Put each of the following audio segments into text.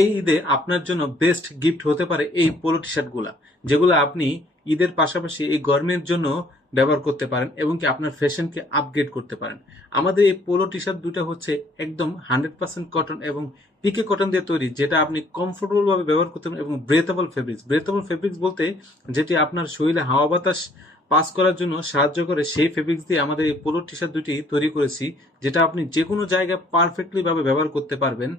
এই ঈদে আপনার জন্য বেস্ট গিফট হতে পারে এই পোলো টি শার্টগুলা, যেগুলো আপনি ঈদের পাশাপাশি এই গরমের জন্য ব্যবহার করতে পারেন এবং কি আপনার ফ্যাশনকে আপগ্রেড করতে পারেন। আমাদের এই পোলো টি শার্ট দুটা হচ্ছে একদম 100% কটন এবং পিকে কটন দিয়ে তৈরি, যেটা আপনি কমফোর্টেবল ভাবে ব্যবহার করতে পারেন এবং ব্রেথেবল ফেব্রিক্স। ব্রেথেবল ফেব্রিক্স বলতে যেটি আপনার শরীরে হাওয়া বাতাস পাস করার জন্য সাহায্য করে, সেই ফেব্রিক্স দিয়ে আমাদের এই পোলো টি শার্ট দুটি তৈরি করেছি, যেটা আপনি যে কোনো জায়গায় পারফেক্টলি ভাবে ব্যবহার করতে পারবেন।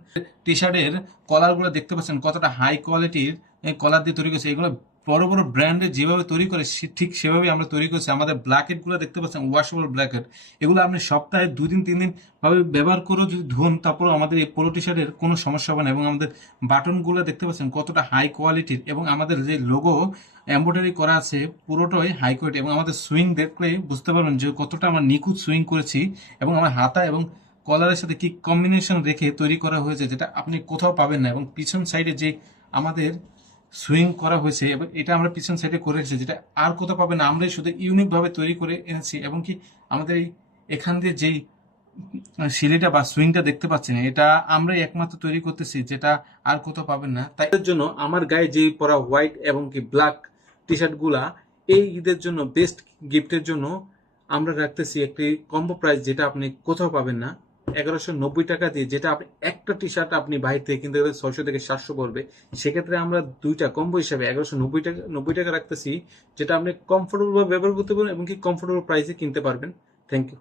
টি শার্টের কলারগুলো দেখতে পাচ্ছেন কতটা হাই কোয়ালিটির কলার দিয়ে তৈরি করেছে। এগুলো বড় বড় ব্র্যান্ডে যেভাবে তৈরি করে ঠিক সেভাবে আমরা তৈরি করেছি। আমাদের ব্ল্যাকেট গুলো দেখতে পাচ্ছেন ওয়াশেবল ব্ল্যাকেট, এগুলো আপনি সপ্তাহে 2 দিন 3 দিন ভাবে ব্যবহার করেও যদি ধুন, তারপর আমাদের এই পোলো টি শার্টের কোনো সমস্যা হবে না। এবং আমাদের বাটনগুলো দেখতে পাচ্ছেন কতটা হাই কোয়ালিটির, এবং আমাদের যে লোগো এমব্রয়ডারি করা আছে পুরোটাই হাই কোয়ালিটি। এবং আমাদের সুইং দেখলেই বুঝতে পারবেন যে কতটা আমরা নিখুঁত সুইং করেছি, এবং আমার হাতা এবং কলারের সাথে কি কম্বিনেশন রেখে তৈরি করা হয়েছে, যেটা আপনি কোথাও পাবেন না। এবং পিছন সাইডে যে আমাদের সুইং করা হয়েছে, এবং এটা আমরা পিছন সাইডে করে রেখেছি, যেটা আর কোথাও পাবেন না। আমরাই শুধু ইউনিক ভাবে তৈরি করে এনেছি। এবং কি আমাদের এই এখান দিয়ে যেই সিলিটা বা সুইংটা দেখতে পাচ্ছেন, এটা আমরাই একমাত্র তৈরি করতেছি, যেটা আর কোথাও পাবেন না। তাই এর জন্য আমার গায়ে যে পরা হোয়াইট এবং কি ব্ল্যাক টি শার্ট গুলা এই ঈদের জন্য বেস্ট গিফটের জন্য আমরা রাখতেছি একটি কম্বো প্রাইস, যেটা আপনি কোথাও পাবেন না। 1190 টাকা দিয়ে, যেটা আপনি একটা টি শার্ট আপনি বাইরে থেকে কিনতে গেলে 600 থেকে 700 পড়বে। সেক্ষেত্রে আমরা দুইটা কম্বো হিসাবে 1190 টাকা রাখতেছি, যেটা আপনি কমফোর্টেবল ভাবে ব্যবহার করতে পারবেন এবং কি কমফোর্টেবল প্রাইসে কিনতে পারবেন। Thank you.